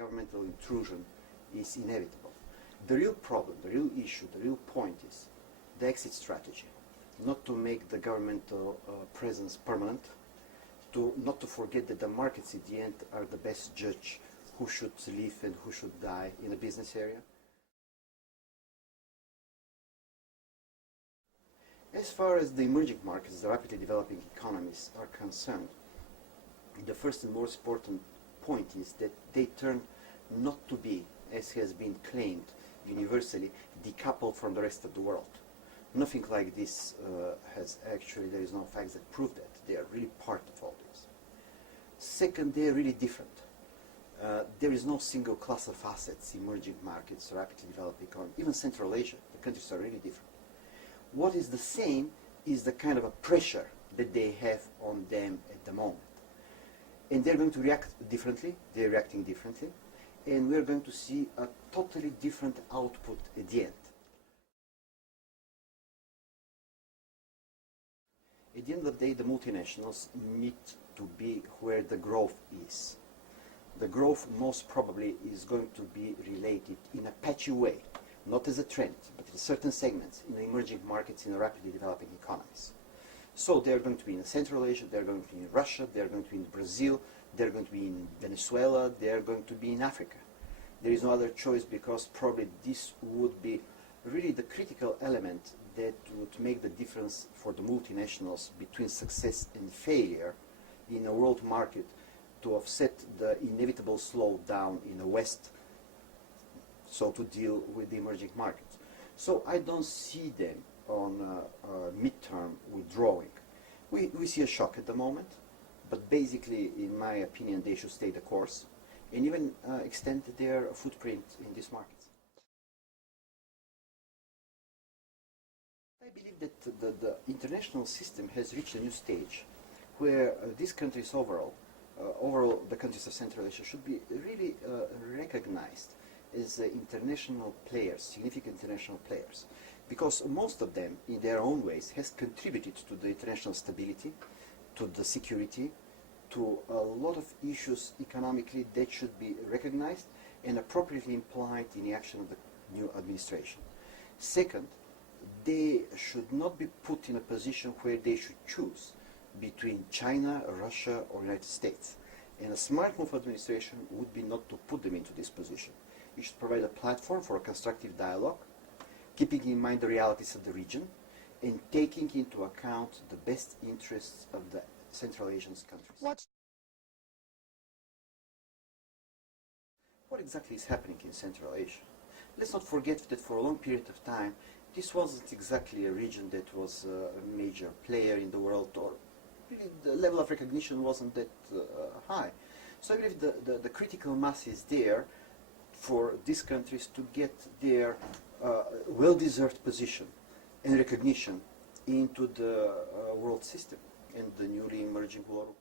governmental intrusion is inevitable. The real problem, the real issue, the real point is the exit strategy. Not to make the governmental presence permanent, not to forget that the markets at the end are the best judge who should live and who should die in a business area. As far as the emerging markets, the rapidly developing economies are concerned, the first and most important point is that they turn not to be, as has been claimed universally, decoupled from the rest of the world. Nothing like this there is no facts that prove that. They are really part of all this. Second, they are really different. There is no single class of assets, emerging markets, rapidly developing economies, even Central Asia. The countries are really different. What is the same is the kind of a pressure that they have on them at the moment. And they're going to react differently, they're reacting differently, and we're going to see a totally different output at the end. At the end of the day, the multinationals need to be where the growth is. The growth most probably is going to be related in a patchy way, not as a trend, but in certain segments, in the emerging markets, in the rapidly developing economies. So they're going to be in Central Asia, they're going to be in Russia, they're going to be in Brazil, they're going to be in Venezuela, they're going to be in Africa. There is no other choice because probably this would be really the critical element that would make the difference for the multinationals between success and failure in a world market to offset the inevitable slowdown in the West, so to deal with the emerging markets. So I don't see them on midterm withdrawing. We see a shock at the moment, but basically, in my opinion, they should stay the course and even extend their footprint in these markets. I believe that the international system has reached a new stage where these countries overall the countries of Central Asia should be really recognized as international players, significant international players, because most of them, in their own ways, has contributed to the international stability, to the security, to a lot of issues economically that should be recognized and appropriately implied in the action of the new administration. Second, they should not be put in a position where they should choose between China, Russia, or United States. And a smart move of administration would be not to put them into this position. It should provide a platform for a constructive dialogue, keeping in mind the realities of the region, and taking into account the best interests of the Central Asian countries. What exactly is happening in Central Asia? Let's not forget that for a long period of time, this wasn't exactly a region that was a major player in the world, or really the level of recognition wasn't that high. So I believe the critical mass is there for these countries to get their well-deserved position and recognition into the world system and the newly emerging world.